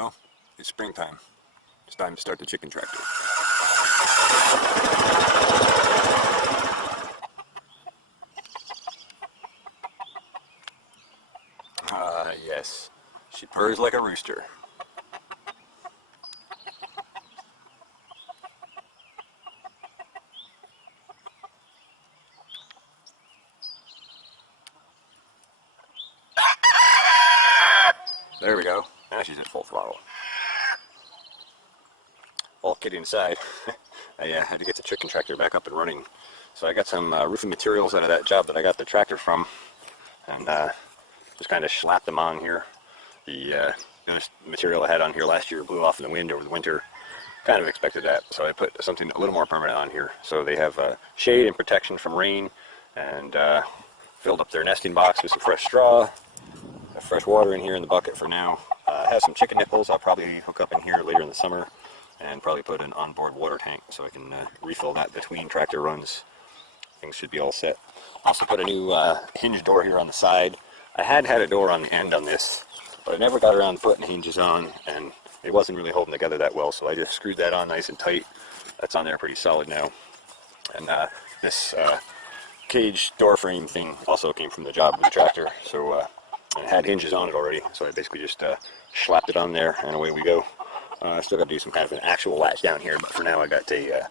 Well, it's springtime. It's time to start the chicken tractor. Ah, yes. She purrs like a rooster. There we go. Now she's at full throttle. All kidding aside, I had to get the chicken tractor back up and running. So I got some roofing materials out of that job that I got the tractor from, and just kind of slapped them on here. The material I had on here last year blew off in the wind over the winter. Kind of expected that, so I put something a little more permanent on here. So they have shade and protection from rain, and filled up their nesting box with some fresh straw. Got fresh water in here in the bucket for now. I have some chicken nipples I'll probably hook up in here later in the summer, and probably put an onboard water tank so I can refill that between tractor runs. Things should be all set. Also put a new hinge door here on the side. I had a door on the end on this, but I never got around to putting hinges on, and it wasn't really holding together that well, so I just screwed that on nice and tight. That's on there pretty solid now. And this cage door frame thing also came from the job with the tractor, so it had hinges on it already, so I basically just slapped it on there, and away we go. I still got to do some kind of an actual latch down here, but for now I got a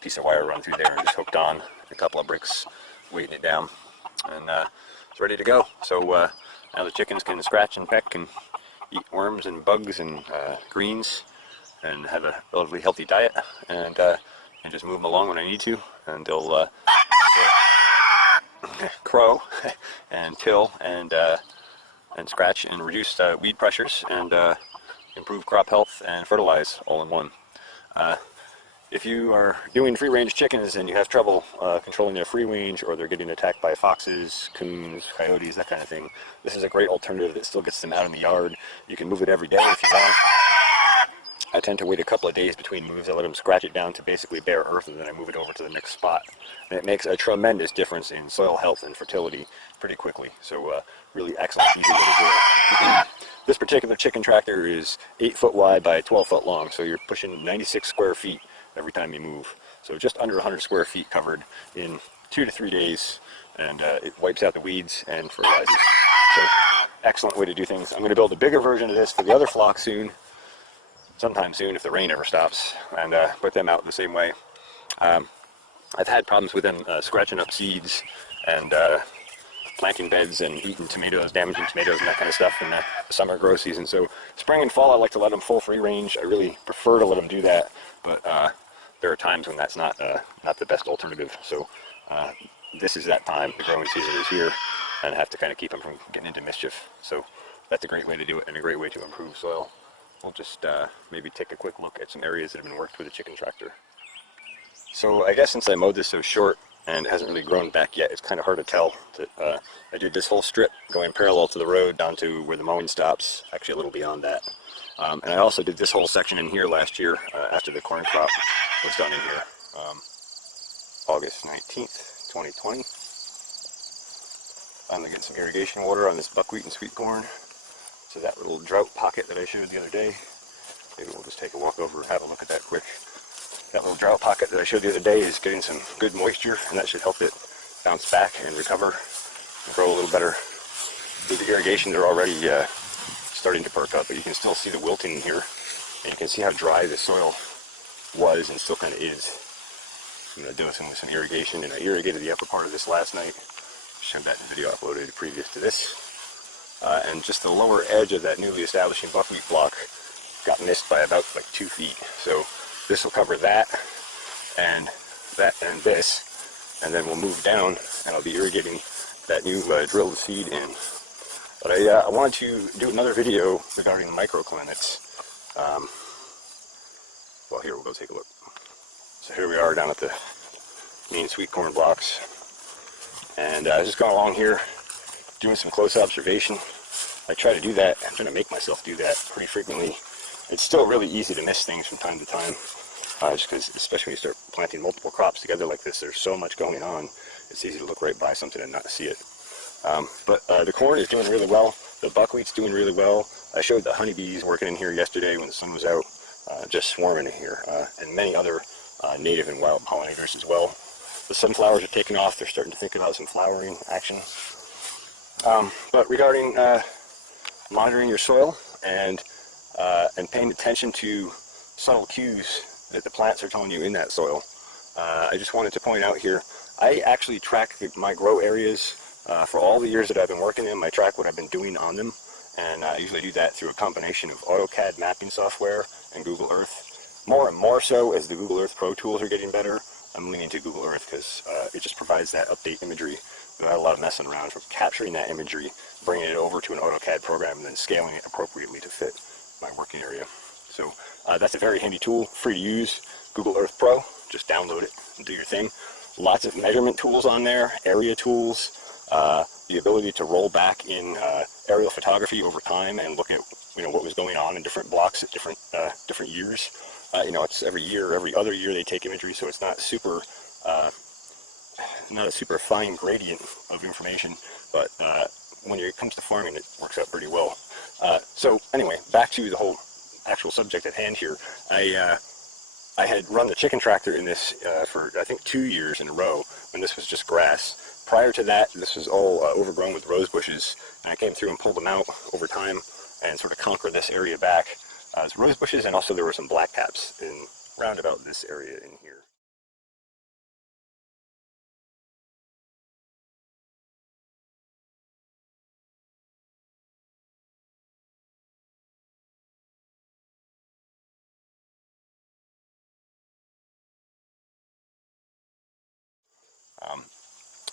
piece of wire run through there and just hooked on a couple of bricks, weighting it down, and it's ready to go. So now the chickens can scratch and peck and eat worms and bugs and greens, and have a relatively healthy diet, and just move them along when I need to, and they'll crow and till and scratch and reduce weed pressures, and improve crop health and fertilize all in one. If you are doing free-range chickens and you have trouble controlling their free range, or they're getting attacked by foxes, coons, coyotes, that kind of thing, this is a great alternative that still gets them out in the yard. You can move it every day if you want. I tend to wait a couple of days between moves. I let them scratch it down to basically bare earth, and then I move it over to the next spot. And it makes a tremendous difference in soil health and fertility pretty quickly. So really excellent, easy way to do it. This particular chicken tractor is 8 foot wide by 12 foot long, so you're pushing 96 square feet every time you move. So just under 100 square feet covered in 2 to 3 days, and it wipes out the weeds and fertilizes. So excellent way to do things. I'm going to build a bigger version of this for the other flock sometime soon, if the rain ever stops, and put them out the same way. I've had problems with them scratching up seeds and planting beds and eating tomatoes, damaging tomatoes and that kind of stuff in the summer grow season. So spring and fall I like to let them full free range. I really prefer to let them do that, but there are times when that's not the best alternative. So this is that time. The growing season is here, and I have to kind of keep them from getting into mischief. So that's a great way to do it, and a great way to improve soil. We'll just maybe take a quick look at some areas that have been worked with the chicken tractor. So I guess since I mowed this so short and it hasn't really grown back yet, it's kind of hard to tell that I did this whole strip going parallel to the road down to where the mowing stops, actually a little beyond that. And I also did this whole section in here last year after the corn crop was done in here, August 19th, 2020. I'm going to get some irrigation water on this buckwheat and sweet corn. So that little drought pocket that I showed the other day, maybe we'll just take a walk over and have a look at that quick. That little drought pocket that I showed the other day is getting some good moisture, and that should help it bounce back and recover and grow a little better. The irrigations are already starting to perk up, but you can still see the wilting in here, and you can see how dry the soil was and still kind of is. I'm going to do this with some irrigation, and I irrigated the upper part of this last night. Showed that in the video I uploaded previous to this. And just the lower edge of that newly establishing buckwheat block got missed by about like 2 feet. So this will cover that and this, and then we'll move down and I'll be irrigating that new drilled seed in. But I wanted to do another video regarding microclimates. Well, here, we'll go take a look. So here we are down at the main sweet corn blocks, and just going along here doing some close observation. I try to do that. I'm trying to make myself do that pretty frequently. It's still really easy to miss things from time to time, just because, especially when you start planting multiple crops together like this, there's so much going on. It's easy to look right by something and not see it. But the corn is doing really well. The buckwheat's doing really well. I showed the honeybees working in here yesterday when the sun was out, just swarming in here, and many other native and wild pollinators as well. The sunflowers are taking off. They're starting to think about some flowering action. But regarding monitoring your soil and paying attention to subtle cues that the plants are telling you in that soil, I just wanted to point out here, I actually track my grow areas for all the years that I've been working in them. I track what I've been doing on them, and I usually do that through a combination of AutoCAD mapping software and Google Earth. More and more so as the Google Earth Pro tools are getting better, I'm leaning to Google Earth because it just provides that update imagery without a lot of messing around, from capturing that imagery, bringing it over to an AutoCAD program, and then scaling it appropriately to fit my working area. So that's a very handy tool, free to use, Google Earth Pro. Just download it and do your thing. Lots of measurement tools on there, area tools, the ability to roll back in aerial photography over time and look at what was going on in different blocks at different years. It's every year, every other year they take imagery, so it's not a super fine gradient of information, but when it comes to farming, it works out pretty well. So anyway, back to the whole actual subject at hand here. I had run the chicken tractor in this for I think 2 years in a row when this was just grass. Prior to that, this was all overgrown with rose bushes, and I came through and pulled them out over time and sort of conquered this area back. As rose bushes, and also there were some blackcaps in round about this area in here.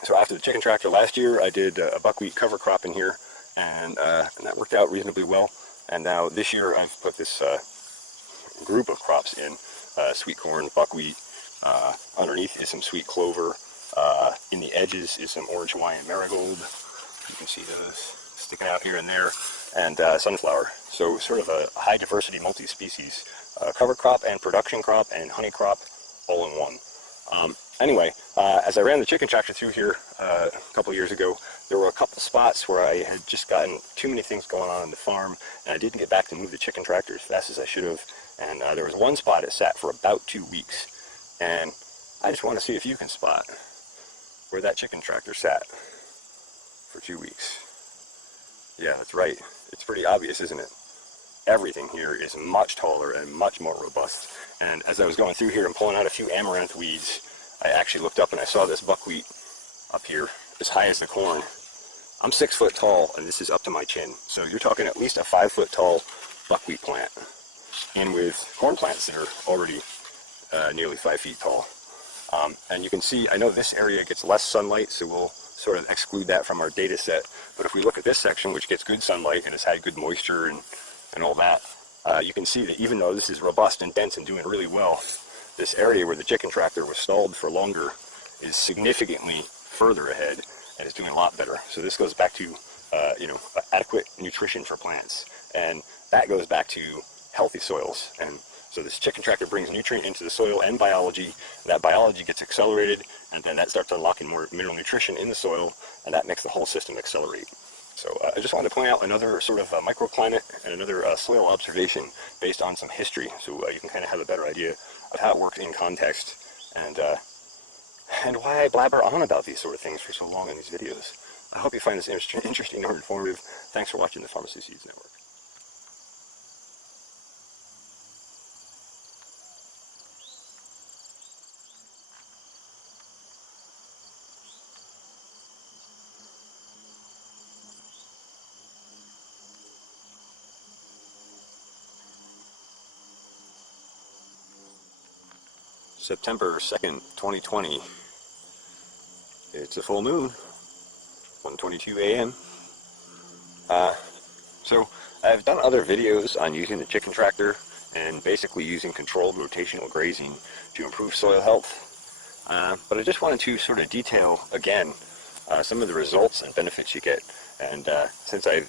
So after the chicken tractor last year, I did a buckwheat cover crop in here, and that worked out reasonably well. And now this year I've put this group of crops in, sweet corn, buckwheat, underneath is some sweet clover, in the edges is some orange Hawaiian marigold, you can see those sticking out here and there, and sunflower. So sort of a high diversity multi-species cover crop and production crop and honey crop all in one. Anyway, as I ran the chicken tractor through here a couple years ago, there were a couple spots where I had just gotten too many things going on the farm, and I didn't get back to move the chicken tractor as fast as I should have. And there was one spot that sat for about 2 weeks, and I just want to see if you can spot where that chicken tractor sat for 2 weeks. Yeah, that's right. It's pretty obvious, isn't it? Everything here is much taller and much more robust. And as I was going through here and pulling out a few amaranth weeds, I actually looked up and I saw this buckwheat up here as high as the corn. I'm 6 foot tall, and this is up to my chin. So you're talking at least a 5 foot tall buckwheat plant, and with corn plants that are already nearly 5 feet tall. And you can see, I know this area gets less sunlight, so we'll sort of exclude that from our data set. But if we look at this section, which gets good sunlight and has had good moisture and all that, you can see that even though this is robust and dense and doing really well, this area where the chicken tractor was stalled for longer is significantly further ahead and is doing a lot better. So this goes back to adequate nutrition for plants, and that goes back to healthy soils. And so this chicken tractor brings nutrient into the soil and biology. That biology gets accelerated, and then that starts unlocking more mineral nutrition in the soil, and that makes the whole system accelerate. So I just wanted to point out another sort of microclimate and another soil observation based on some history, so you can kind of have a better idea of how it works in context, and why I blabber on about these sort of things for so long in these videos. I hope you find this interesting or informative. Thanks for watching the Pharmacy Seeds Network. September 2nd, 2020. It's a full moon, 1:22 a.m. So I've done other videos on using the chicken tractor and basically using controlled rotational grazing to improve soil health. But I just wanted to sort of detail again some of the results and benefits you get. And since I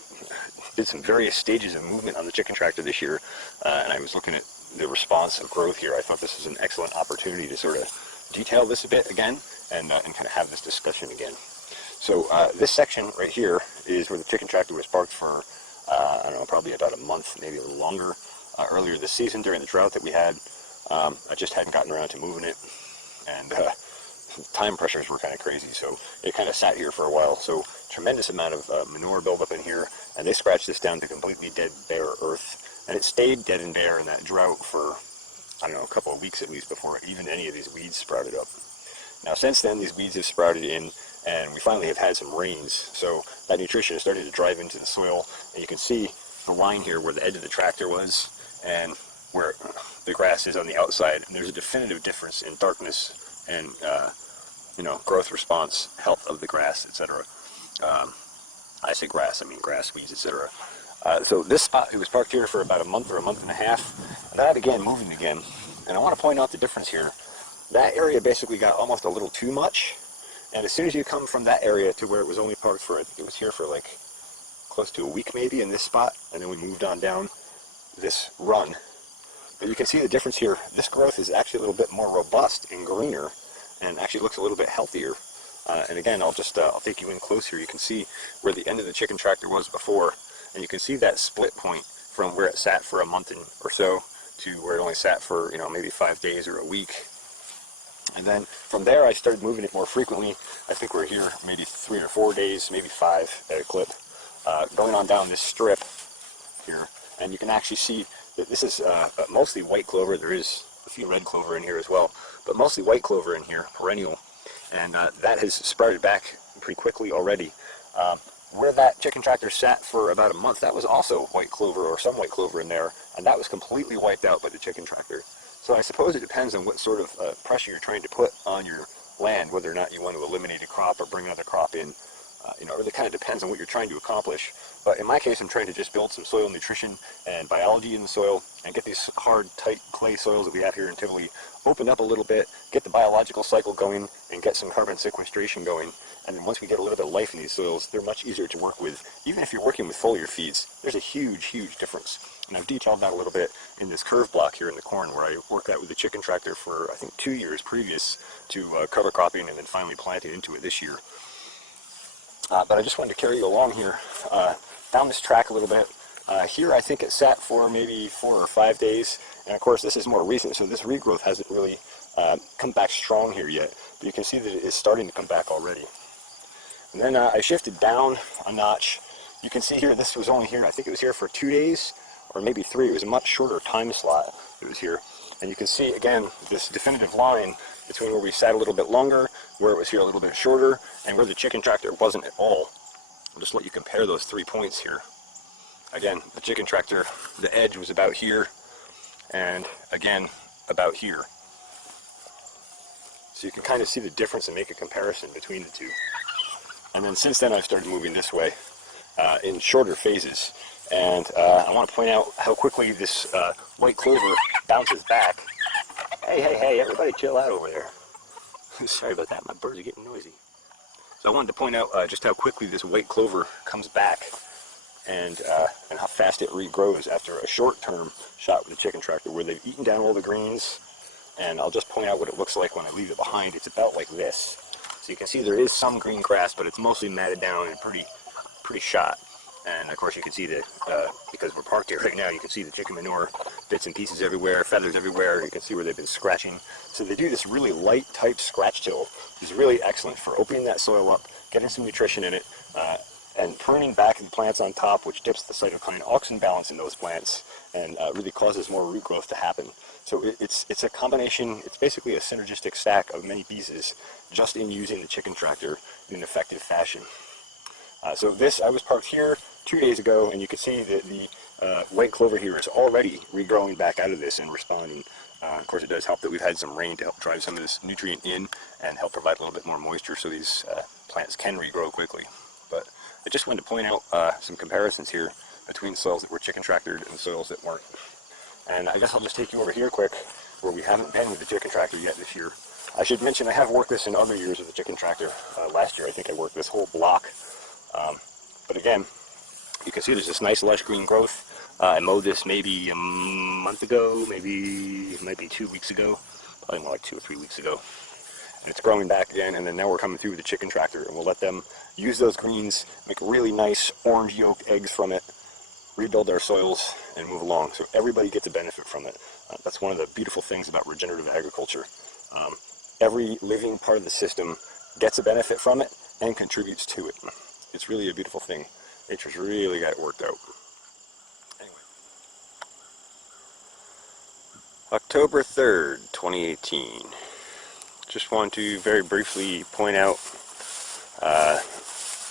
did some various stages of movement on the chicken tractor this year, and I was looking at the response of growth here, I thought this was an excellent opportunity to sort of detail this a bit again and kind of have this discussion again. So this section right here is where the chicken tractor was parked for I don't know, probably about a month, maybe a little longer, earlier this season during the drought that we had. I just hadn't gotten around to moving it, and time pressures were kind of crazy, so it kind of sat here for a while. So tremendous amount of manure buildup in here, and they scratched this down to completely dead, bare earth, and it stayed dead and bare in that drought for, I don't know, a couple of weeks at least before even any of these weeds sprouted up. Now since then, these weeds have sprouted in, and we finally have had some rains, so that nutrition is starting to drive into the soil, and you can see the line here where the edge of the tractor was and where the grass is on the outside, and there's a definitive difference in darkness and growth response, health of the grass, etc. I say grass, I mean grass, weeds, etc. So this spot, it was parked here for about a month or a month and a half, and then I began moving again. And I want to point out the difference here. That area basically got almost a little too much, and as soon as you come from that area to where it was only parked for, I think it was here for like close to a week maybe in this spot, and then we moved on down this run. But you can see the difference here. This growth is actually a little bit more robust and greener, and actually looks a little bit healthier. And again, I'll take you in close here. You can see where the end of the chicken tractor was before, and you can see that split point from where it sat for a month or so to where it only sat for, maybe 5 days or a week. And then from there, I started moving it more frequently. I think we're here maybe 3 or 4 days, maybe 5 at a clip, going on down this strip here. And you can actually see that this is mostly white clover. There is a few red clover in here as well, but mostly white clover in here, perennial. And that has sprouted back pretty quickly already. Where that chicken tractor sat for about a month, that was also white clover or some white clover in there, and that was completely wiped out by the chicken tractor. So I suppose it depends on what sort of pressure you're trying to put on your land, whether or not you want to eliminate a crop or bring another crop in. It really kind of depends on what you're trying to accomplish. But in my case, I'm trying to just build some soil nutrition and biology in the soil and get these hard, tight clay soils that we have here in Tivoli opened up a little bit, get the biological cycle going, and get some carbon sequestration going. And then once we get a little bit of life in these soils, they're much easier to work with. Even if you're working with foliar feeds, there's a huge, huge difference. And I've detailed that a little bit in this curve block here in the corn, where I worked that with the chicken tractor for, I think, 2 years previous to cover cropping and then finally planting into it this year. But I just wanted to carry you along here, down this track a little bit. Here I think it sat for maybe 4 or 5 days, and of course this is more recent, so this regrowth hasn't really come back strong here yet, but you can see that it is starting to come back already. And then I shifted down a notch. You can see here, this was only here, I think it was here for 2 days, or maybe 3. It was a much shorter time slot that was here. And you can see, again, this definitive line between where we sat a little bit longer, where it was here a little bit shorter, and where the chicken tractor wasn't at all. I'll just let you compare those 3 points here. Again, the chicken tractor, the edge was about here, and again, about here. So you can kind of see the difference and make a comparison between the two. And then since then I've started moving this way in shorter phases. And I want to point out how quickly this white clover bounces back. Hey, everybody chill out over there. Sorry about that, my birds are getting noisy. So I wanted to point out just how quickly this white clover comes back and how fast it regrows after a short-term shot with the chicken tractor, where they've eaten down all the greens. And I'll just point out what it looks like when I leave it behind. It's about like this. So you can see there is some green grass, but it's mostly matted down and pretty shot. And of course you can see that, because we're parked here right now, you can see the chicken manure, bits and pieces everywhere, feathers everywhere. You can see where they've been scratching. So they do this really light type scratch till, which is really excellent for opening that soil up, getting some nutrition in it, and pruning back the plants on top, which dips the cytokine auxin balance in those plants and really causes more root growth to happen. So it's a combination, it's basically a synergistic stack of many pieces just in using the chicken tractor in an effective fashion. So I was parked here 2 days ago, and you can see that the white clover here is already regrowing back out of this and responding. Of course, it does help that we've had some rain to help drive some of this nutrient in and help provide a little bit more moisture so these plants can regrow quickly. But I just wanted to point out some comparisons here between soils that were chicken tractored and soils that weren't. And I guess I'll just take you over here quick, where we haven't been with the chicken tractor yet this year. I should mention I have worked this in other years with the chicken tractor. Last year I think I worked this whole block. But again, you can see there's this nice lush green growth. I mowed this maybe a month ago, maybe it might be 2 weeks ago, probably more like 2 or 3 weeks ago. And it's growing back again, and then now we're coming through with the chicken tractor, and we'll let them use those greens, make really nice orange yolk eggs from it, rebuild our soils, and move along. So everybody gets a benefit from it. That's one of the beautiful things about regenerative agriculture. Every living part of the system gets a benefit from it and contributes to it. It's really a beautiful thing. Nature's really got it worked out. Anyway. October 3rd, 2018. Just want to very briefly point out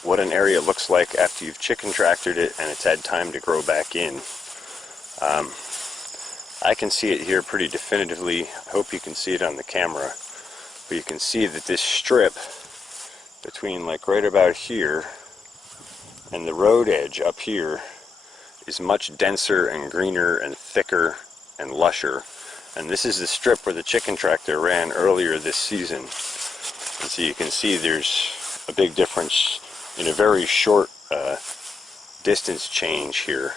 what an area looks like after you've chicken tractored it and it's had time to grow back in. I can see it here pretty definitively. I hope you can see it on the camera. But you can see that this strip between like right about here and the road edge up here is much denser and greener and thicker and lusher. And this is the strip where the chicken tractor ran earlier this season. And so you can see there's a big difference in a very short distance change here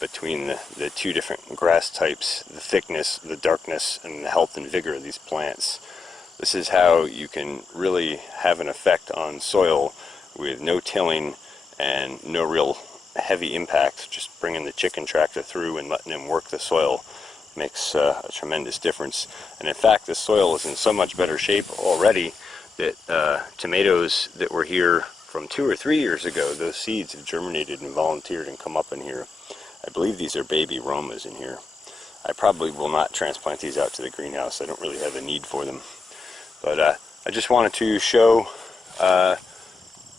between the two different grass types, the thickness, the darkness, and the health and vigor of these plants. This is how you can really have an effect on soil with no tilling and no real heavy impact. Just bringing the chicken tractor through and letting them work the soil makes a tremendous difference. And in fact, the soil is in so much better shape already that tomatoes that were here from 2 or 3 years ago, those seeds have germinated and volunteered and come up in here. I believe these are baby Romas in here. I probably will not transplant these out to the greenhouse. I don't really have a need for them. But I just wanted to show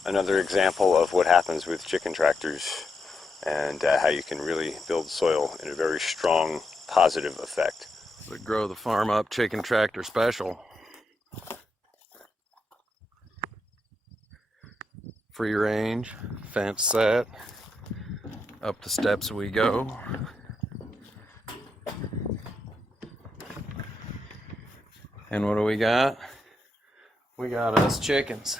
another example of what happens with chicken tractors and how you can really build soil in a very strong, positive effect. The Grow the Farm Up Chicken Tractor Special. Free range, fence set, up the steps we go. And what do we got? We got us chickens.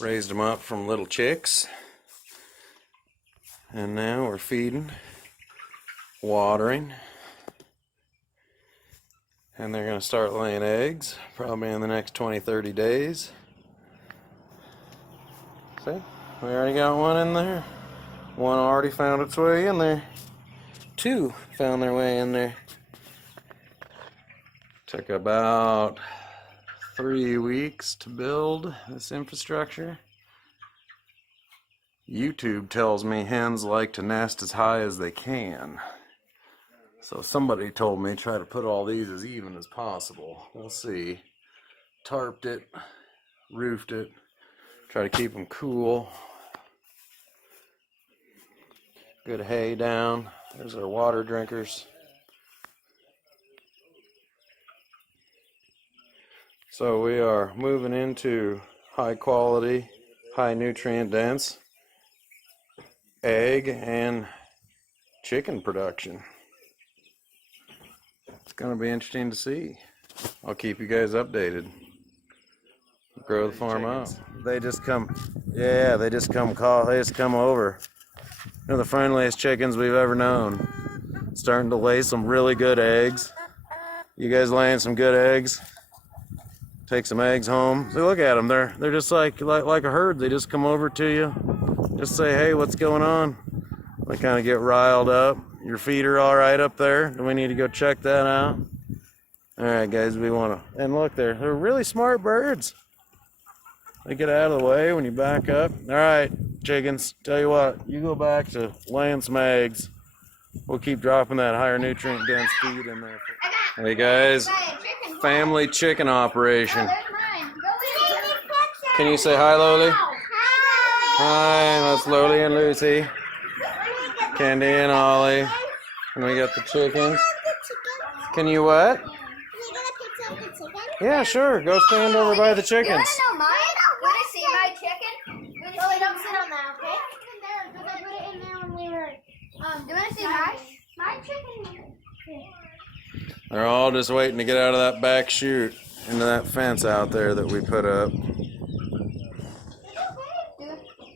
Raised them up from little chicks. And now we're feeding, watering. And they're going to start laying eggs probably in the next 20-30 days. See? We already got one in there. One already found its way in there. 2 found their way in there. Took about 3 weeks to build this infrastructure. YouTube tells me hens like to nest as high as they can. So somebody told me try to put all these as even as possible. We'll see. Tarped it, roofed it, try to keep them cool. Good hay down. There's our water drinkers. So we are moving into high quality, high nutrient dense egg and chicken production. It's going to be interesting to see. I'll keep you guys updated. Grow the farm up. They just come, yeah, they just come over. They're the friendliest chickens we've ever known. Starting to lay some really good eggs. You guys laying some good eggs? Take some eggs home. So look at them. They're just like a herd. They just come over to you. Just say, hey, what's going on? They kind of get riled up. Your feeder all right up there? Do we need to go check that out? All right, guys, we want to. And look, they're really smart birds. They get out of the way when you back up. All right, chickens, tell you what, you go back to laying some eggs. We'll keep dropping that higher nutrient dense feed in there. Hey guys, family chicken operation. Can you say hi, Loli? Hi, that's Loli and Lucy. Candy and Ollie. And we got the chickens. Can you what? Yeah, sure. Go stand over by the chickens. You want to know mine? Want to see my chicken? Lily, don't sit on that, okay? Because I put it in there when we were. Do you want to see my chicken? They're all just waiting to get out of that back chute into that fence out there that we put up. Do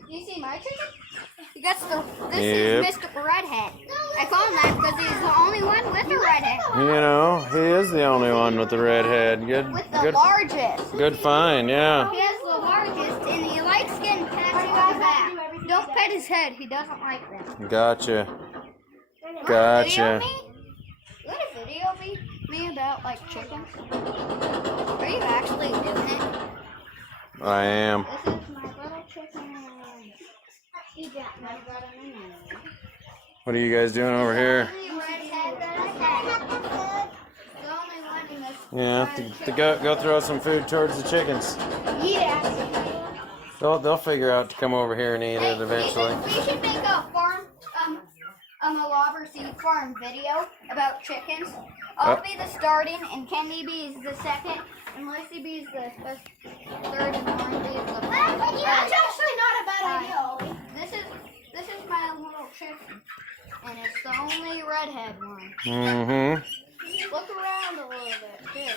you see my chicken? This is Mr. Redhead. I call him that because he's the only one with a redhead. You know, he is the only one with the red head. With the largest. Good find, yeah. He has the largest, and he likes getting pets on the back. Don't pet hide his head. He doesn't like them. Gotcha. You Gotcha. want to video me about like chickens? Are you actually doing it? I am. This is my little chicken. He got my brother. What are you guys doing over here? Yeah, have to go throw some food towards the chickens. Yeah. They'll figure out to come over here and eat it eventually. We should make a farm, a lobber seed farm video about chickens. I'll be the starting, and Kenny B is the second, and Lacey B is the third, and Lauren B is the fourth. That's actually not a bad idea. This is my little chicken, and it's the only redhead one. Mm-hmm. Look around a little bit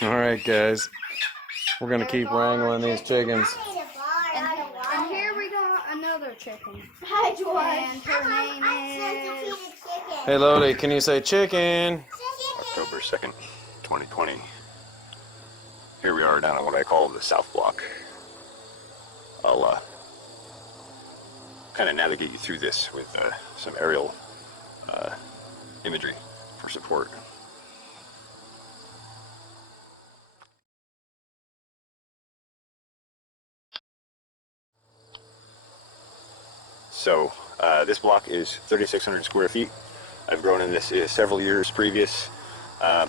too. All right, guys. We're gonna keep wrangling these chickens. And here we got another chicken. Hi, George. And her name is... Hey, Lodi, can you say chicken? October 2nd, 2020. Here we are down at what I call the South Block. I'll kind of navigate you through this with some aerial imagery for support. So this block is 3,600 square feet. I've grown in this several years previous.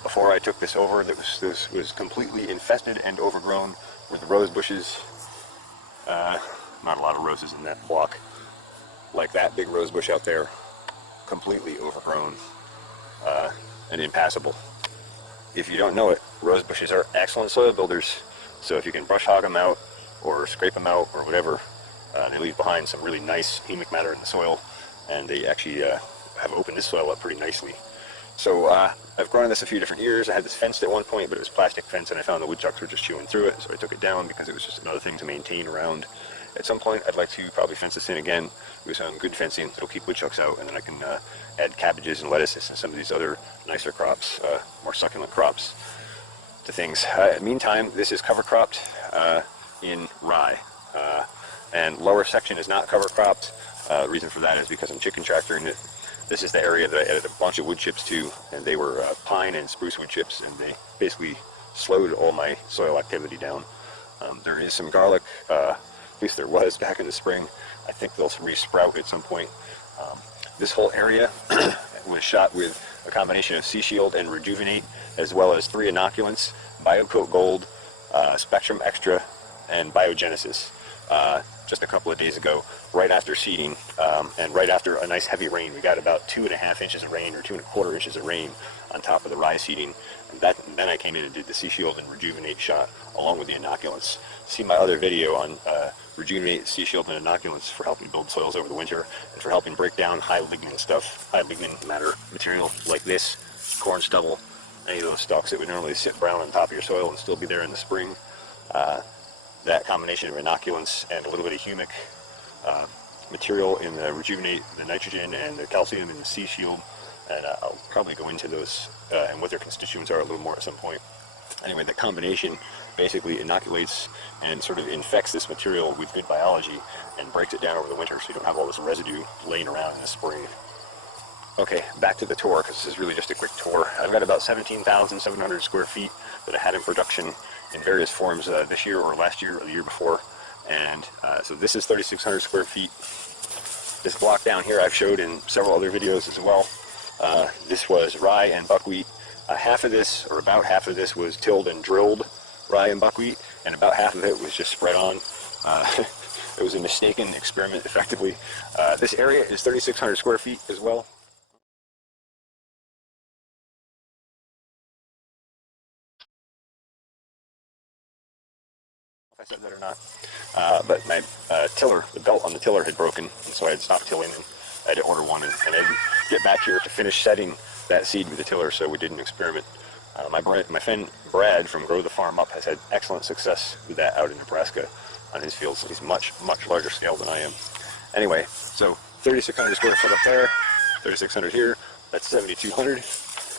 Before I took this over, this was completely infested and overgrown with rose bushes. Not a lot of roses in that block. Like that big rose bush out there, completely overgrown and impassable. If you don't know it, rose bushes are excellent soil builders. So if you can brush hog them out or scrape them out or whatever, they leave behind some really nice humic matter in the soil, and they actually have opened this soil up pretty nicely. So I've grown this a few different years. I had this fenced at one point, but it was plastic fence, and I found the woodchucks were just chewing through it, so I took it down because it was just another thing to maintain around. At some point, I'd like to probably fence this in again with some good fencing that'll keep woodchucks out, and then I can add cabbages and lettuces and some of these other nicer crops, more succulent crops to things. Meantime, this is cover cropped in rye. And lower section is not cover cropped. The reason for that is because I'm chicken tractoring it. This is the area that I added a bunch of wood chips to, and they were pine and spruce wood chips, and they basically slowed all my soil activity down. There is some garlic, at least there was back in the spring. I think they'll re-sprout at some point. This whole area was shot with a combination of Sea Shield and Rejuvenate, as well as 3 inoculants, BioCoat Gold, Spectrum Extra, and Biogenesis. Just a couple of days ago, right after seeding, and right after a nice heavy rain. We got about 2.5 inches of rain, or 2.25 inches of rain on top of the rye seeding. And then I came in and did the Sea Shield and Rejuvenate shot along with the inoculants. See my other video on Rejuvenate, Sea Shield, and inoculants for helping build soils over the winter, and for helping break down high lignin stuff, high lignin matter material like this, corn stubble, any of those stalks that would normally sit brown on top of your soil and still be there in the spring. That combination of inoculants and a little bit of humic material in the Rejuvenate, the nitrogen and the calcium in the Sea Shield, and I'll probably go into those and what their constituents are a little more at some point. Anyway, the combination basically inoculates and sort of infects this material with good biology and breaks it down over the winter, so you don't have all this residue laying around in the spring. Okay, back to the tour, because this is really just a quick tour. I've got about 17,700 square feet that I had in production in various forms this year or last year or the year before. And so this is 3,600 square feet. This block down here I've showed in several other videos as well. This was rye and buckwheat. Half of this, or about half of this, was tilled and drilled rye and buckwheat, and about half of it was just spread on. It was a mistaken experiment, effectively. This area is 3,600 square feet as well. If I said that or not. But my tiller, the belt on the tiller had broken, and so I had stopped tilling, and I had to order one, and I didn't get back here to finish setting that seed with the tiller, so we did an experiment. My friend Brad from Grow the Farm Up has had excellent success with that out in Nebraska on his fields. He's much larger scale than I am. Anyway, so 3,600 square foot up there, 3,600 here, that's 7,200,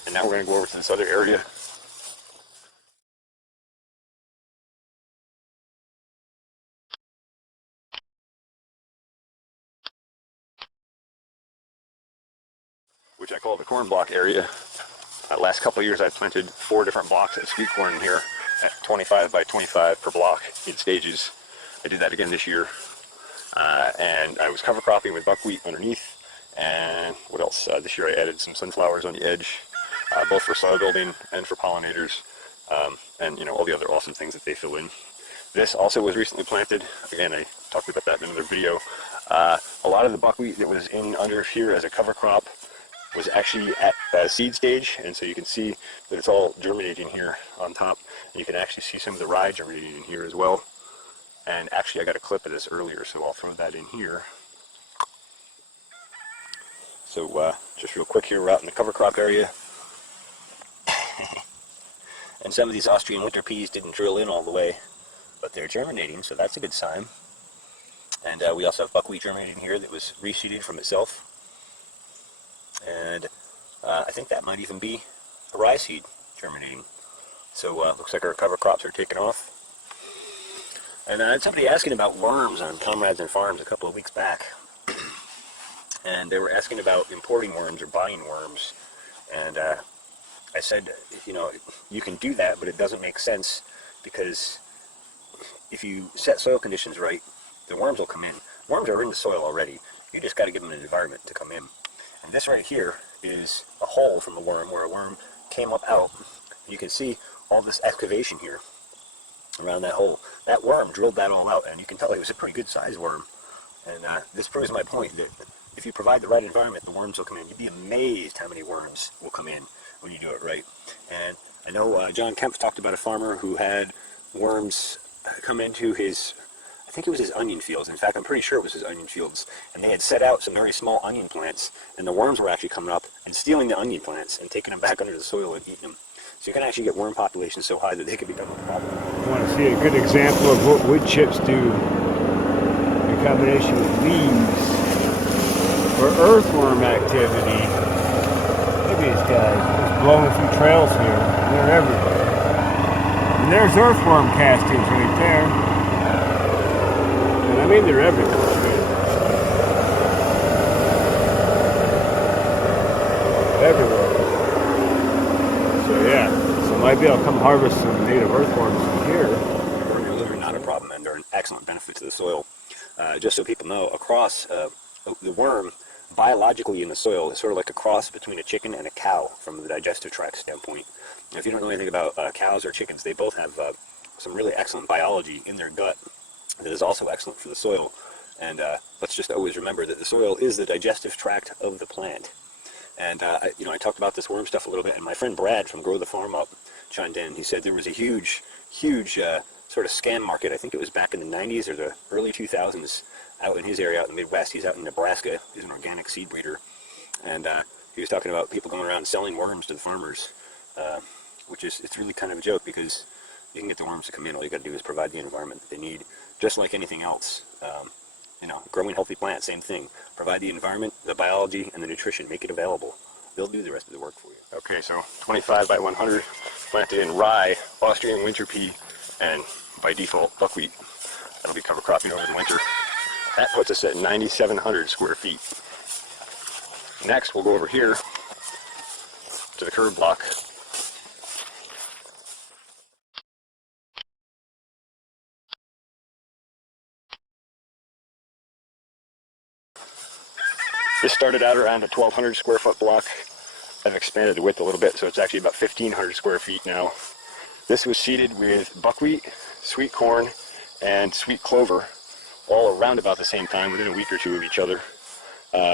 and now we're going to go over to this other area. which I call the corn block area. Last couple of years I've planted 4 different blocks of sweet corn in here at 25 by 25 per block in stages. I did that again this year. And I was cover cropping with buckwheat underneath. And what else? This year I added some sunflowers on the edge, both for soil building and for pollinators, and all the other awesome things that they fill in. This also was recently planted. Again, I talked about that in another video. A lot of the buckwheat that was in under here as a cover crop was actually at seed stage, and so you can see that it's all germinating here on top. And you can actually see some of the rye germinating in here as well. And actually I got a clip of this earlier, so I'll throw that in here. So just real quick here, we're out in the cover crop area. And some of these Austrian winter peas didn't drill in all the way, but they're germinating, so that's a good sign. And we also have buckwheat germinating here that was reseeded from itself. And I think that might even be a rye seed germinating. So looks like our cover crops are taking off. And I had somebody asking about worms on Comrades and Farms a couple of weeks back. And they were asking about importing worms or buying worms. And I said, you can do that, but it doesn't make sense, because if you set soil conditions right, the worms will come in. Worms are in the soil already. You just got to give them an environment to come in. And this right here is a hole from a worm where a worm came up out. You can see all this excavation here around that hole. That worm drilled that all out, and you can tell it was a pretty good sized worm. And this proves my point that if you provide the right environment, the worms will come in. You'd be amazed how many worms will come in when you do it right. And I know John Kempf talked about a farmer who had worms come into his, I think it was his onion fields. In fact, I'm pretty sure it was his onion fields. And they had set out some very small onion plants, and the worms were actually coming up and stealing the onion plants and taking them back under the soil and eating them. So you can actually get worm populations so high that they could become a problem. I want to see a good example of what wood chips do in combination with leaves for earthworm activity. Look at these guys just blowing through trails here. They're everywhere. And there's earthworm castings right there. And I mean, they're everywhere. Everywhere. So yeah, so might be able to come harvest some native earthworms from here. They're not a problem, and they're an excellent benefit to the soil. Just so people know, the worm biologically in the soil is sort of like a cross between a chicken and a cow from the digestive tract standpoint. Now, if you don't know anything about cows or chickens, they both have some really excellent biology in their gut that is also excellent for the soil. And let's just always remember that the soil is the digestive tract of the plant. And I talked about this worm stuff a little bit, and my friend Brad from Grow the Farm Up chimed in. He said there was a huge sort of scam market. I think it was back in the 90s or the early 2000s out in his area, out in the Midwest. He's out in Nebraska. He's an organic seed breeder. And he was talking about people going around selling worms to the farmers, which is, it's really kind of a joke, because you can get the worms to come in. All you got to do is provide the environment that they need, just like anything else. Growing healthy plants, same thing. Provide the environment, the biology, and the nutrition. Make it available. They'll do the rest of the work for you. Okay, so 25 by 100 planted in rye, Austrian winter pea, and by default buckwheat. That'll be cover cropping over the winter. That puts us at 9,700 square feet. Next, we'll go over here to the curb block. This started out around a 1,200 square foot block. I've expanded the width a little bit, so it's actually about 1,500 square feet now. This was seeded with buckwheat, sweet corn, and sweet clover, all around about the same time, within a week or two of each other,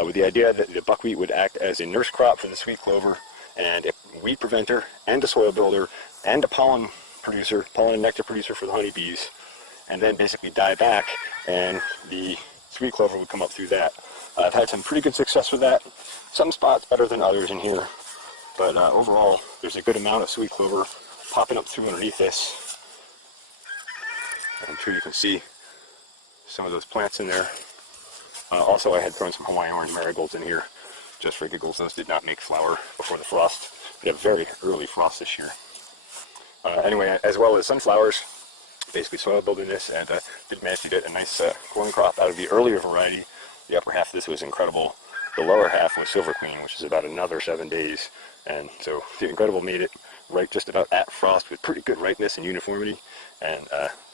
with the idea that the buckwheat would act as a nurse crop for the sweet clover, and a weed preventer, and a soil builder, and a pollen and nectar producer for the honeybees, and then basically die back, and the sweet clover would come up through that. I've had some pretty good success with that. Some spots better than others in here, but overall, there's a good amount of sweet clover popping up through underneath this. I'm sure you can see some of those plants in there. Also, I had thrown some Hawaiian orange marigolds in here, just for giggles. Those did not make flower before the frost. We had a very early frost this year. Anyway, as well as sunflowers, basically soil building this, and did manage to get a nice corn crop out of the earlier variety. The upper half of this was incredible. The lower half was Silver Queen, which is about another 7 days. And so the Incredible made it right just about at frost with pretty good ripeness and uniformity. And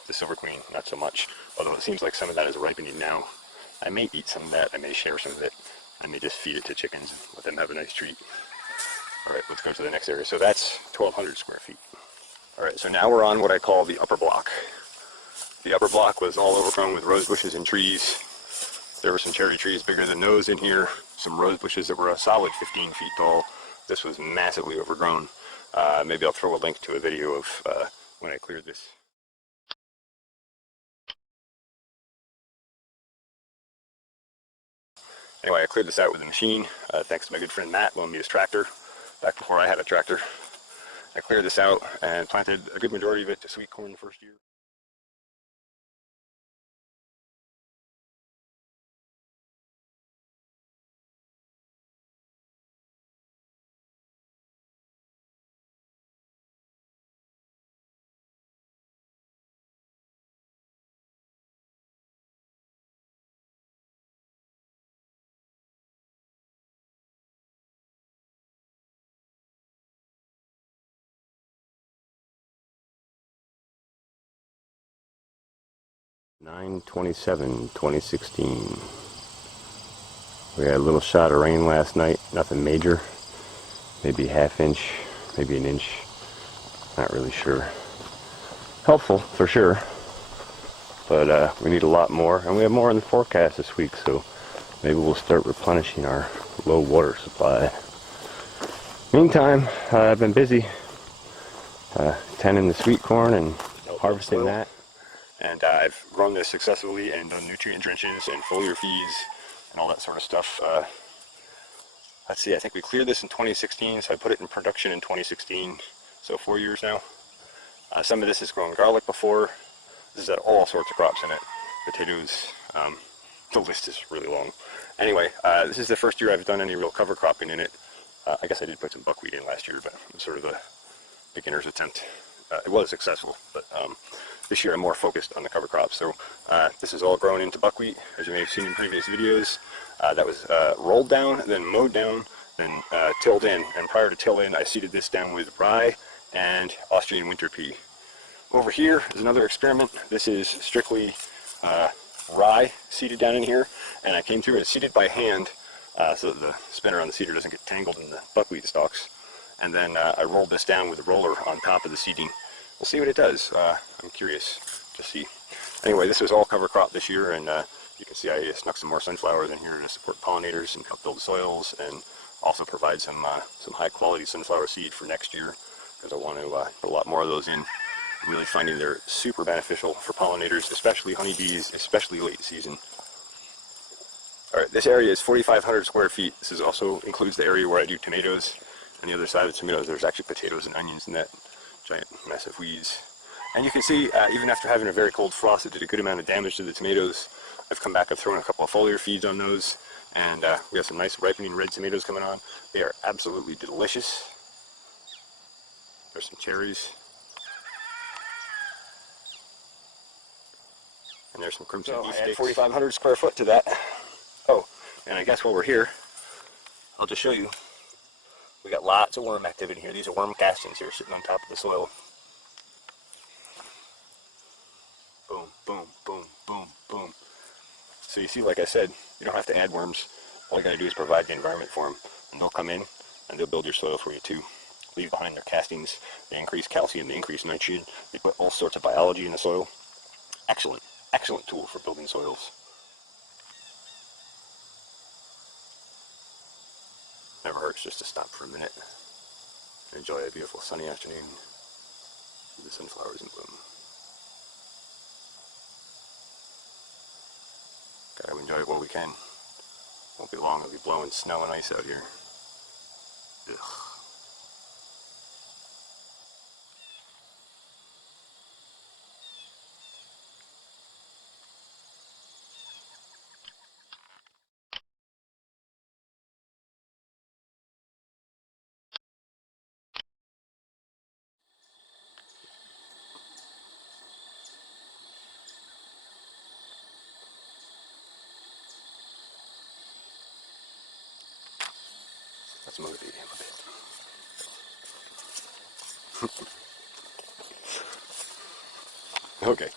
the Silver Queen, not so much. Although it seems like some of that is ripening now. I may eat some of that. I may share some of it. I may just feed it to chickens and let them have a nice treat. All right, let's go to the next area. So that's 1,200 square feet. All right, so now we're on what I call the upper block. The upper block was all overgrown with rose bushes and trees. There were some cherry trees bigger than those in here, some rose bushes that were a solid 15 feet tall. This was massively overgrown. Maybe I'll throw a link to a video of when I cleared this. Anyway, I cleared this out with a machine, thanks to my good friend Matt loaning me his tractor, back before I had a tractor. I cleared this out and planted a good majority of it to sweet corn the first year. (9/27/2016). We had a little shot of rain last night, nothing major, maybe a half inch, maybe an inch, not really sure. Helpful for sure, but we need a lot more, and we have more in the forecast this week, so maybe we'll start replenishing our low water supply. Meantime, I've been busy tending the sweet corn and harvesting that. And I've grown this successfully and done nutrient drenches and foliar feeds and all that sort of stuff. Let's see, I think we cleared this in 2016, so I put it in production in 2016, so 4 years now. Some of this has grown garlic before. This has had all sorts of crops in it. Potatoes, the list is really long. Anyway, this is the first year I've done any real cover cropping in it. I guess I did put some buckwheat in last year, but it was sort of a beginner's attempt. It was successful, but this year I'm more focused on the cover crops. So this is all grown into buckwheat, as you may have seen in previous videos. That was rolled down, then mowed down, then tilled in. And prior to till in, I seeded this down with rye and Austrian winter pea. Over here is another experiment. This is strictly rye seeded down in here, and I came through and seeded by hand so that the spinner on the seeder doesn't get tangled in the buckwheat stalks. And then I rolled this down with a roller on top of the seeding. We'll see what it does. I'm curious to see. Anyway, this was all cover crop this year, and you can see I snuck some more sunflowers in here to support pollinators and help build the soils, and also provide some high quality sunflower seed for next year, because I want to put a lot more of those in. I'm really finding they're super beneficial for pollinators, especially honeybees, especially late season. Alright, this area is 4,500 square feet. This is also includes the area where I do tomatoes. On the other side of the tomatoes, there's actually potatoes and onions in that giant mess of weeds. And you can see, even after having a very cold frost that did a good amount of damage to the tomatoes, I've come back, I've thrown a couple of foliar feeds on those, and we have some nice ripening red tomatoes coming on. They are absolutely delicious. There's some cherries. And there's some crimson beefsteaks. 4,500 square foot to that. Oh, and I guess while we're here, I'll just show you. We got lots of worm activity here. These are worm castings here sitting on top of the soil. Boom, boom, boom, boom, boom. So you see, like I said, you don't have to add worms. All you gotta do is provide the environment for them, and they'll come in and they'll build your soil for you too. Leave behind their castings. They increase calcium, they increase nitrogen, they put all sorts of biology in the soil. Excellent, excellent tool for building soils. Never hurts just to stop for a minute and enjoy a beautiful sunny afternoon with the sunflowers in bloom. Gotta enjoy it while we can. Won't be long, it'll be blowing snow and ice out here. Ugh. Let's move the video a bit. Okay,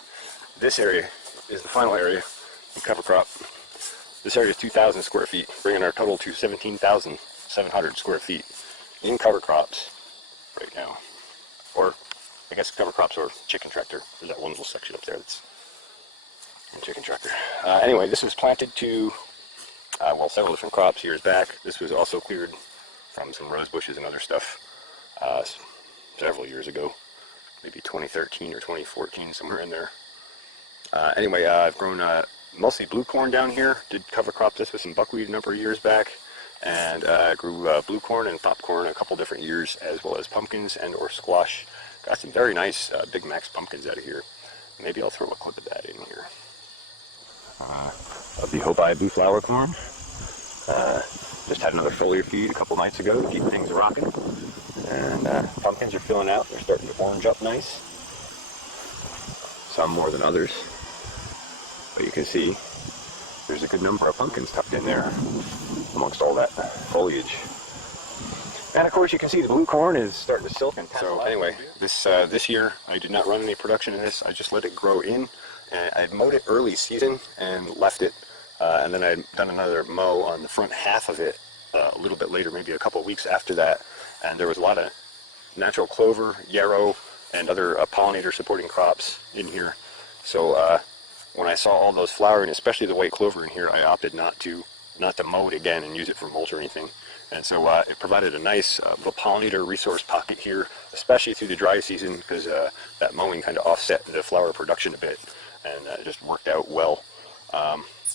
this area is the final area of cover crop. This area is 2,000 square feet, bringing our total to 17,700 square feet in cover crops right now. Or, I guess cover crops or chicken tractor. There's that one little section up there that's a chicken tractor. Anyway, this was planted to, well, several different crops years back. This was also cleared from some rose bushes and other stuff several years ago. Maybe 2013 or 2014, somewhere in there. Anyway, I've grown mostly blue corn down here. Did cover crop this with some buckwheat a number of years back. And I grew blue corn and popcorn a couple different years, as well as pumpkins and or squash. Got some very nice Big Max pumpkins out of here. Maybe I'll throw a clip of that in here. Of the Hopi blue flower corn. Just had another foliar feed a couple nights ago to keep things rocking. And pumpkins are filling out. They're starting to orange up nice. Some more than others. But you can see there's a good number of pumpkins tucked in there amongst all that foliage. And of course you can see the blue corn is starting to silken. So anyway, this year I did not run any production in this. I just let it grow in. And I mowed it early season and left it. And then I'd done another mow on the front half of it a little bit later, maybe a couple of weeks after that. And there was a lot of natural clover, yarrow, and other pollinator supporting crops in here. So when I saw all those flowering, especially the white clover in here, I opted not to mow it again and use it for mulch or anything. And so it provided a nice little pollinator resource pocket here, especially through the dry season, because that mowing kind of offset the flower production a bit, and it just worked out well.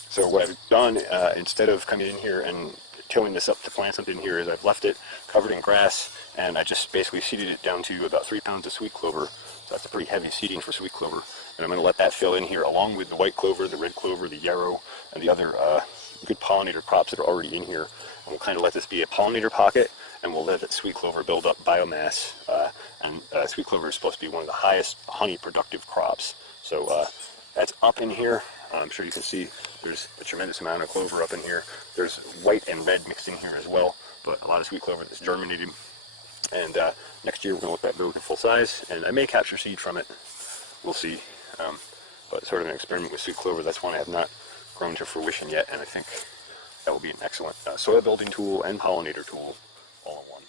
So what I've done, instead of coming in here and tilling this up to plant something here, is I've left it covered in grass, and I just basically seeded it down to about 3 pounds of sweet clover. So that's a pretty heavy seeding for sweet clover. And I'm going to let that fill in here along with the white clover, the red clover, the yarrow, and the other good pollinator crops that are already in here. And we'll kind of let this be a pollinator pocket, and we'll let that sweet clover build up biomass. And sweet clover is supposed to be one of the highest honey productive crops. So that's up in here. I'm sure you can see there's a tremendous amount of clover up in here. There's white and red mixed in here as well, but a lot of sweet clover that's germinated. And next year we're going to let that grow to full size, and I may capture seed from it. We'll see. But sort of an experiment with sweet clover. That's one I have not grown to fruition yet, and I think that will be an excellent soil building tool and pollinator tool all in one.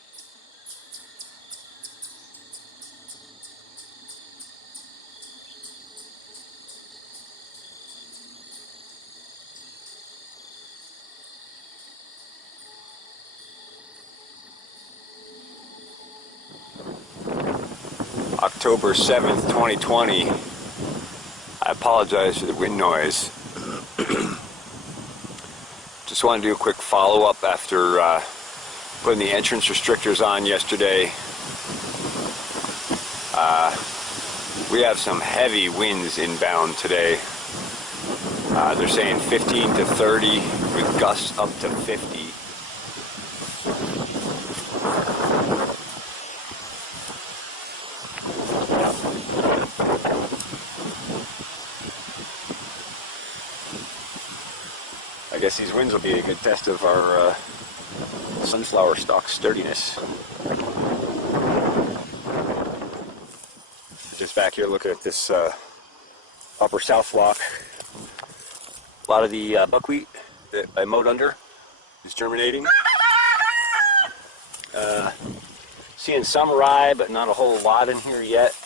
October 7th, 2020. I apologize for the wind noise. Just want to do a quick follow-up after putting the entrance restrictors on yesterday. We have some heavy winds inbound today. They're saying 15 to 30 with gusts up to 50. I guess these winds will be a good test of our sunflower stalk sturdiness. Just back here looking at this upper south block. A lot of the buckwheat that I mowed under is germinating. Seeing some rye, but not a whole lot in here yet.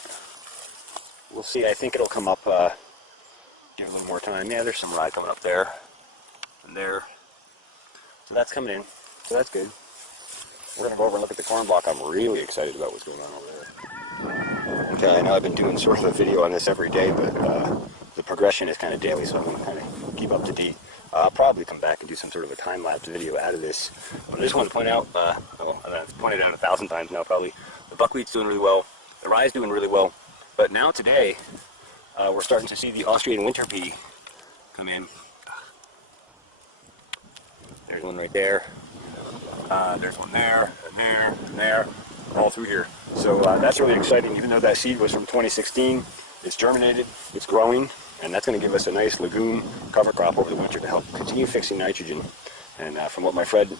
We'll see. I think it'll come up, give it a little more time. Yeah, there's some rye coming up there. And there. So that's coming in. So that's good. We're going to go over and look at the corn block. I'm really excited about what's going on over there. Okay, I know I've been doing sort of a video on this every day, but the progression is kind of daily, so I'm going to kind of keep up to date. I'll probably come back and do some sort of a time-lapse video out of this. But I just want to point out, I've pointed out 1,000 times now probably, the buckwheat's doing really well, the rye's doing really well, but now today, we're starting to see the Austrian winter pea come in. There's one right there, there's one there, and there, and there, all through here. So that's really exciting. Even though that seed was from 2016, it's germinated, it's growing, and that's going to give us a nice legume cover crop over the winter to help continue fixing nitrogen. And from what my friend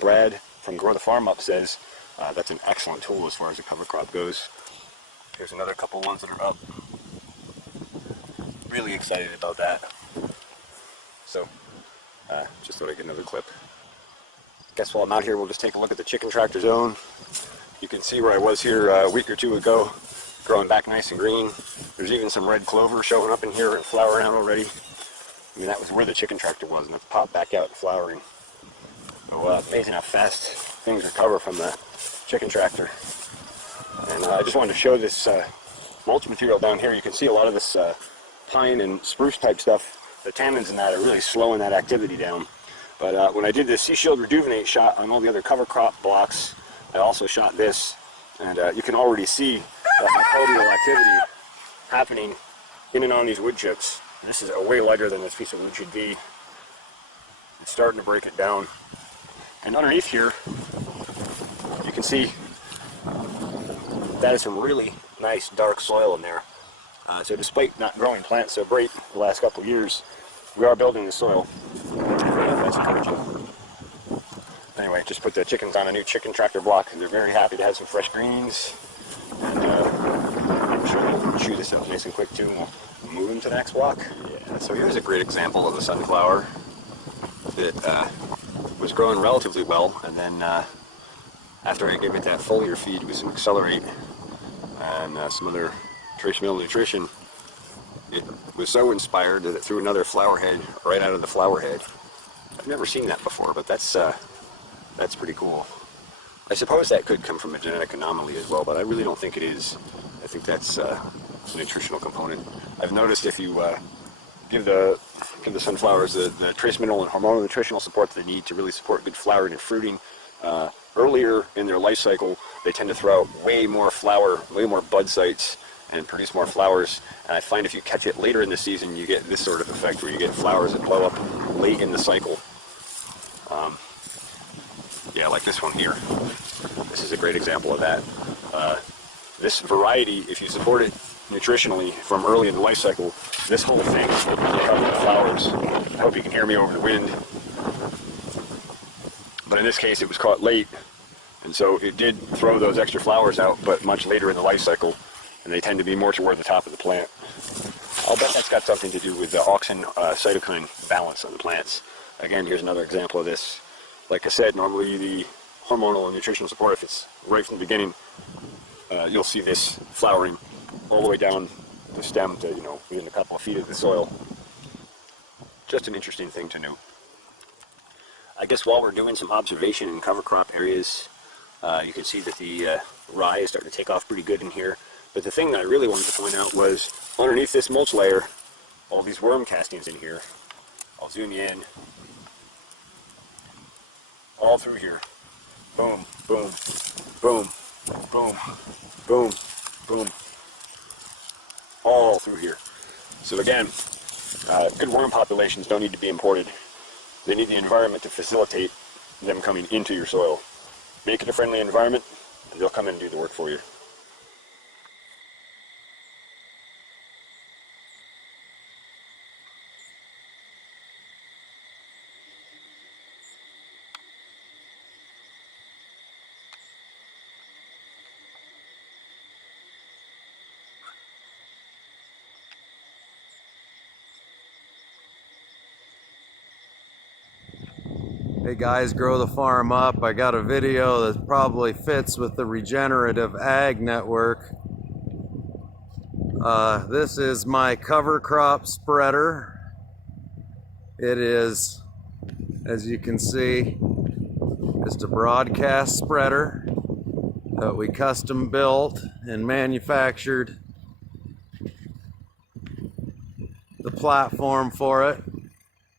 Brad from Grow the Farm Up says that's an excellent tool as far as a cover crop goes. Here's another couple ones that are up. Really excited about that. So, just thought I'd get another clip. Guess while I'm out here, we'll just take a look at the chicken tractor zone. You can see where I was here a week or two ago, growing back nice and green. There's even some red clover showing up in here and flowering out already. I mean, that was where the chicken tractor was, and it's popped back out and flowering. So, amazing how fast things recover from the chicken tractor. And I just wanted to show this mulch material down here. You can see a lot of this pine and spruce type stuff. The tannins in that are really slowing that activity down. But when I did the Sea Shield Rejuvenate shot on all the other cover crop blocks, I also shot this, and you can already see microbial activity happening in and on these wood chips. And this is way lighter than this piece of wood should be. It's starting to break it down. And underneath here, you can see that is some really nice dark soil in there. So despite not growing plants so great the last couple of years, we are building the soil. That's encouraging. Anyway, just put the chickens on a new chicken tractor block, and they're very happy to have some fresh greens. And I'm sure they'll chew this up nice and quick too, and we'll move them to the next block. Yeah, so here's a great example of a sunflower that was growing relatively well, and then after I gave it that foliar feed with some Accelerate and some other trace mineral nutrition, it was so inspired that it threw another flower head right out of the flower head. I've never seen that before, but that's pretty cool. I suppose that could come from a genetic anomaly as well, but I really don't think it is. I think that's a nutritional component. I've noticed if you give the sunflowers the trace mineral and hormonal nutritional support that they need to really support good flowering and fruiting, earlier in their life cycle, they tend to throw out way more flower, way more bud sites, and produce more flowers. And I find if you catch it later in the season, you get this sort of effect where you get flowers that blow up late in the cycle. Yeah, like this one here. This is a great example of that. This variety, if you support it nutritionally from early in the life cycle, this whole thing will cover with flowers. I hope you can hear me over the wind. But in this case, it was caught late, and so it did throw those extra flowers out, but much later in the life cycle, and they tend to be more toward the top of the plant. I'll bet that's got something to do with the auxin cytokine balance on the plants. Again, here's another example of this. Like I said, normally the hormonal and nutritional support, if it's right from the beginning, you'll see this flowering all the way down the stem to, within a couple of feet of the soil. Just an interesting thing to note. I guess while we're doing some observation in cover crop areas, you can see that the rye is starting to take off pretty good in here. But the thing that I really wanted to point out was underneath this mulch layer, all these worm castings in here. I'll zoom you in. All through here. Boom, boom, boom, boom, boom, boom. All through here. So again, good worm populations don't need to be imported. They need the environment to facilitate them coming into your soil. Make it a friendly environment, and they'll come in and do the work for you. Hey guys, Grow the Farm Up. I got a video that probably fits with the Regenerative Ag Network. This is my cover crop spreader. It is, as you can see, just a broadcast spreader that we custom built and manufactured the platform for it.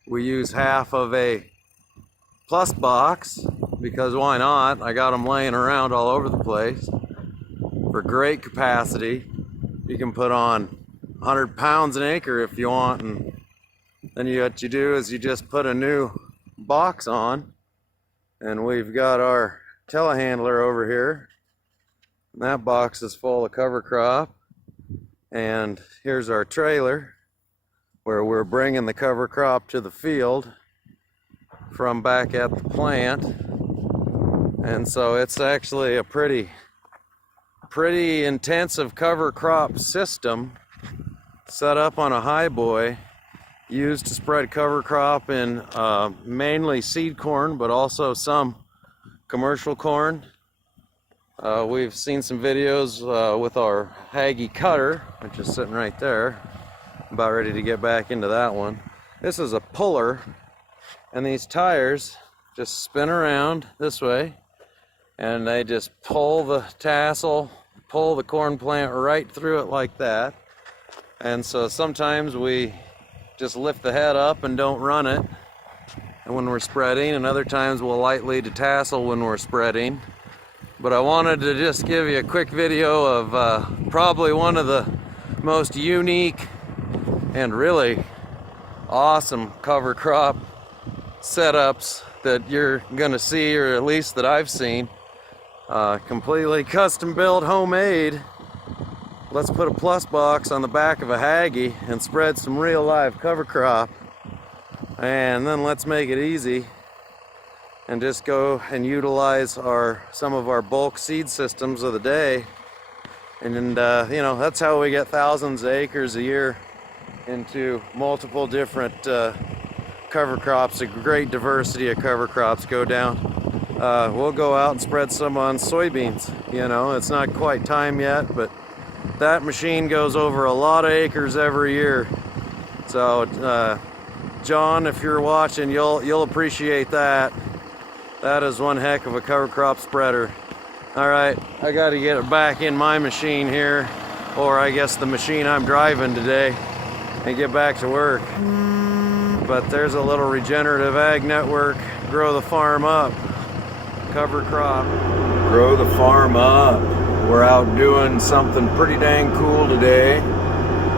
We use half of a plus box, because why not? I got them laying around all over the place for great capacity. You can put on 100 pounds an acre if you want, and then what you do is you just put a new box on, and we've got our telehandler over here, and that box is full of cover crop, and here's our trailer where we're bringing the cover crop to the field from back at the plant. And so it's actually a pretty intensive cover crop system set up on a high boy, used to spread cover crop in mainly seed corn, but also some commercial corn. We've seen some videos with our Haggie cutter, which is sitting right there. About ready to get back into that one. This is a puller, and these tires just spin around this way, and they just pull the tassel, pull the corn plant right through it like that. And so sometimes we just lift the head up and don't run it and when we're spreading, and other times we'll lightly detassel when we're spreading. But I wanted to just give you a quick video of probably one of the most unique and really awesome cover crop setups that you're gonna see, or at least that I've seen. Completely custom built, homemade. Let's put a plus box on the back of a Haggie and spread some real live cover crop, and then let's make it easy and just go and utilize some of our bulk seed systems of the day. And you know, that's how we get thousands of acres a year into multiple different cover crops. A great diversity of cover crops go down. We'll go out and spread some on soybeans. You know, it's not quite time yet, but that machine goes over a lot of acres every year. So John, if you're watching, you'll appreciate that. That is one heck of a cover crop spreader. All right, I got to get it back in my machine here, or I guess the machine I'm driving today, and get back to work. But there's a little Regenerative Ag Network, Grow the Farm Up, cover crop. Grow the farm up. We're out doing something pretty dang cool today.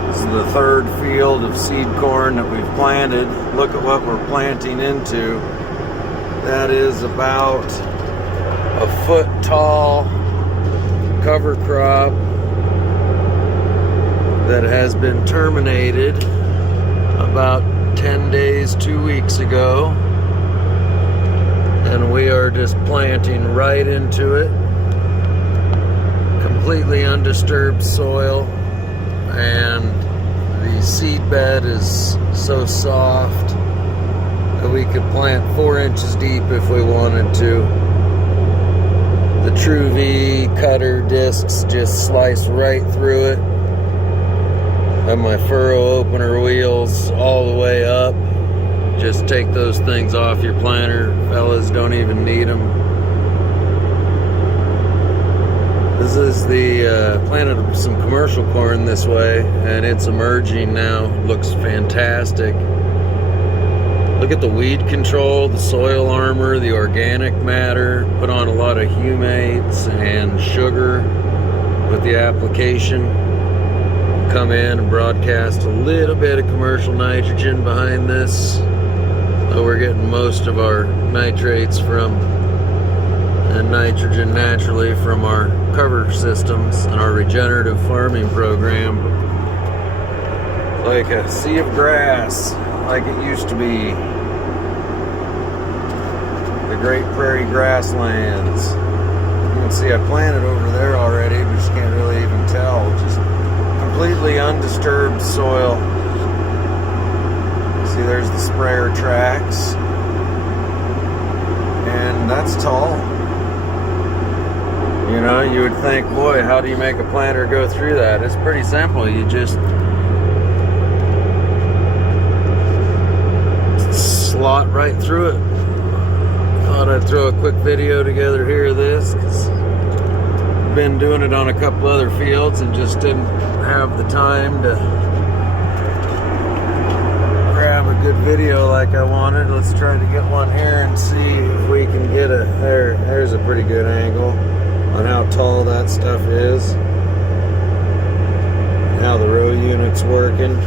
This is the third field of seed corn that we've planted. Look at what we're planting into. That is about a foot tall cover crop that has been terminated about 10 days, 2 weeks ago. And we are just planting right into it. Completely undisturbed soil, and the seed bed is so soft that we could plant 4 inches deep if we wanted to. The True V cutter discs just slice right through it. Have my furrow opener wheels all the way up. Just take those things off your planter. Fellas don't even need them. This is the, planted some commercial corn this way, and it's emerging now. Looks fantastic. Look at the weed control, the soil armor, the organic matter. Put on a lot of humates and sugar with the application. Come in and broadcast a little bit of commercial nitrogen behind this. So we're getting most of our nitrates from, and nitrogen naturally, from our cover systems and our regenerative farming program. Like a sea of grass, like it used to be. The great prairie grasslands. You can see I planted over there already, but you can't really even tell. Just completely undisturbed soil. See, there's the sprayer tracks. And that's tall. You know, you would think, boy, how do you make a planter go through that? It's pretty simple. You just slot right through it. Thought I'd throw a quick video together here of this, because I've been doing it on a couple other fields and just didn't have the time to grab a good video like I wanted. Let's try to get one here and see if we can get a, there's a pretty good angle on how tall that stuff is, and how the row unit's working.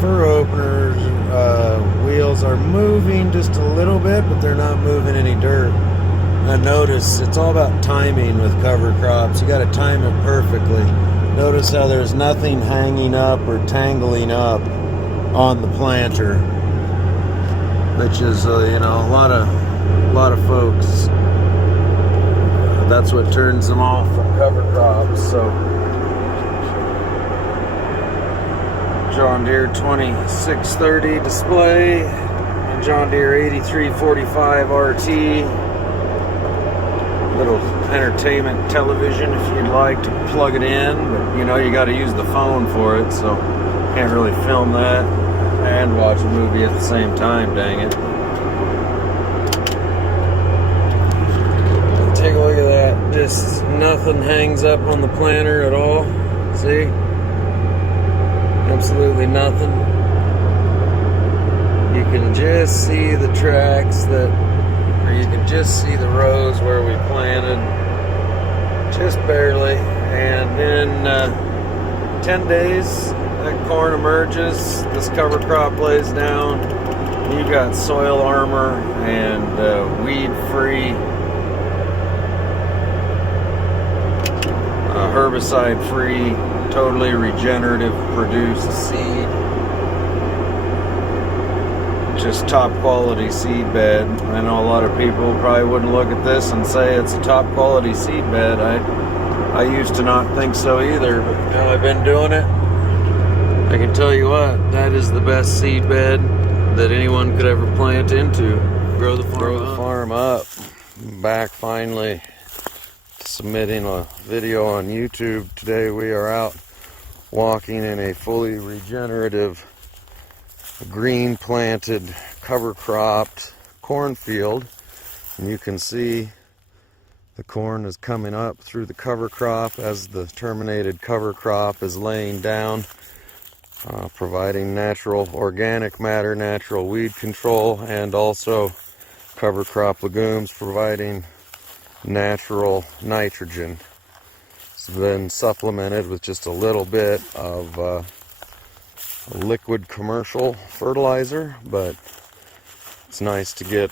Furrow openers wheels are moving just a little bit, but they're not moving any dirt. I notice it's all all about timing with cover crops. You got to time it perfectly. Notice how there's nothing hanging up or tangling up on the planter, which is you know, a lot of folks. That's what turns them off from cover crops. So John Deere 2630 display, and John Deere 8345 RT. Little entertainment television if you'd like to plug it in, but you know, you got to use the phone for it, so can't really film that and watch a movie at the same time, dang it. Take a look at that. Just nothing hangs up on the planter at all. See? Absolutely nothing. You can just see the tracks that, or you can just see the rows where we planted, just barely. And in 10 days, that corn emerges, this cover crop lays down, you've got soil armor and weed-free, herbicide-free, totally regenerative produced seed. Just top quality seed bed. I know a lot of people probably wouldn't look at this and say it's a top quality seed bed. I used to not think so either, but now I've been doing it. I can tell you what, that is the best seed bed that anyone could ever plant into. Grow the farm up. Back finally submitting a video on YouTube. Today we are out walking in a fully regenerative, green planted, cover cropped cornfield, and you can see the corn is coming up through the cover crop as the terminated cover crop is laying down, providing natural organic matter, natural weed control, and also cover crop legumes providing natural nitrogen. It's been supplemented with just a little bit of liquid commercial fertilizer, but it's nice to get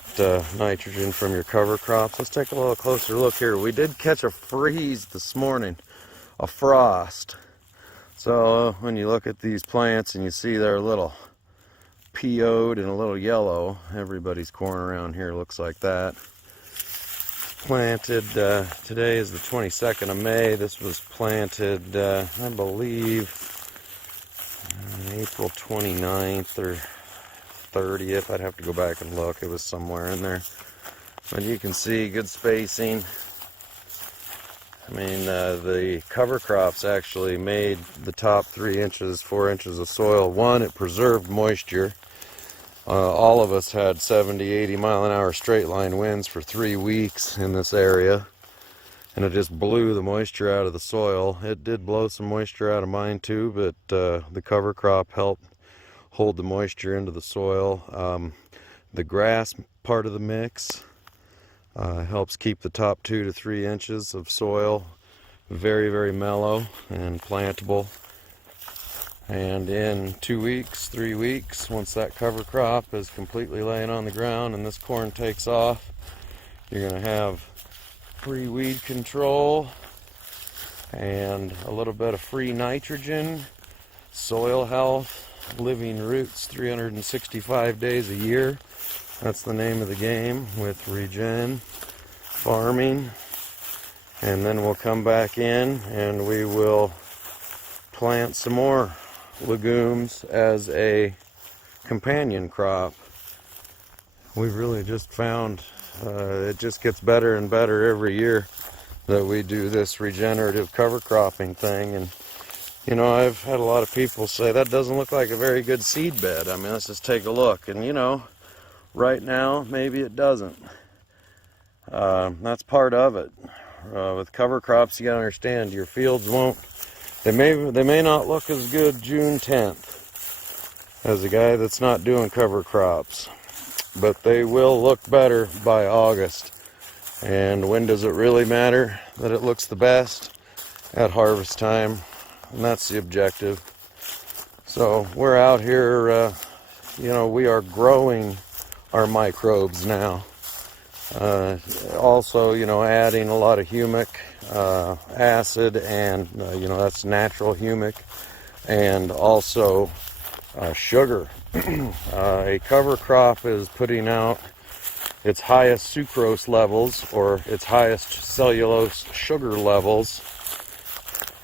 nitrogen from your cover crops. Let's take a little closer look here. We did catch a freeze this morning, a frost. So when you look at these plants and you see they're a little PO'd and a little yellow, everybody's corn around here looks like that. Planted, today is the 22nd of May. This was planted, I believe, April 29th or 30th. I'd have to go back and look. It was somewhere in there. But you can see good spacing. I mean, the cover crops actually made the top 3 inches, 4 inches of soil. One, it preserved moisture. All of us had 70, 80 mile an hour straight line winds for 3 weeks in this area, and it just blew the moisture out of the soil. It did blow some moisture out of mine too, but the cover crop helped hold the moisture into the soil. The grass part of the mix helps keep the top 2 to 3 inches of soil very, very mellow and plantable. And in 2 weeks, 3 weeks, once that cover crop is completely laying on the ground and this corn takes off, you're going to have free weed control and a little bit of free nitrogen, soil health, living roots 365 days a year. That's the name of the game with regen farming. And then we'll come back in and we will plant some more legumes as a companion crop. We've really just found it just gets better and better every year that we do this regenerative cover cropping thing. And you know, I've had a lot of people say that doesn't look like a very good seed bed. I mean, let's just take a look. And you know, right now maybe it doesn't. That's part of it. With cover crops, you gotta understand your fields won't. They may not look as good June 10th as a guy that's not doing cover crops, but they will look better by August. And when does it really matter that it looks the best? At harvest time, and that's the objective. So we're out here, you know, we are growing our microbes now. Also, you know, adding a lot of humic acid, and you know, that's natural humic, and also sugar. A cover crop is putting out its highest sucrose levels, or its highest cellulose sugar levels,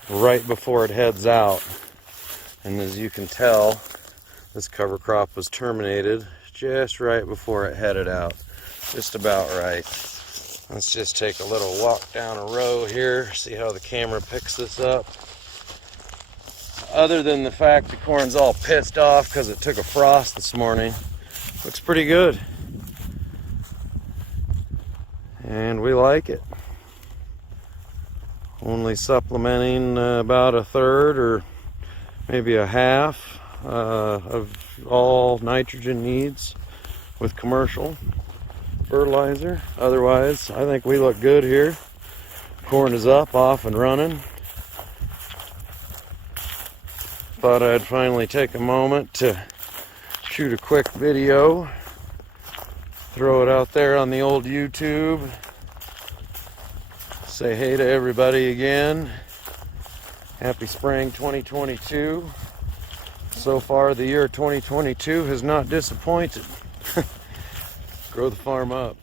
right before it heads out. And as you can tell, this cover crop was terminated just right before it headed out. Just about right. Let's just take a little walk down a row here, see how the camera picks this up. Other than the fact the corn's all pissed off because it took a frost this morning, looks pretty good. And we like it. Only supplementing about a third or maybe a half of all nitrogen needs with commercial fertilizer. Otherwise, I think we look good here. Corn is up, off and running. Thought I'd finally take a moment to shoot a quick video, throw it out there on the old YouTube, say hey to everybody again. Happy spring 2022. So far the year 2022 has not disappointed. Grow the farm up.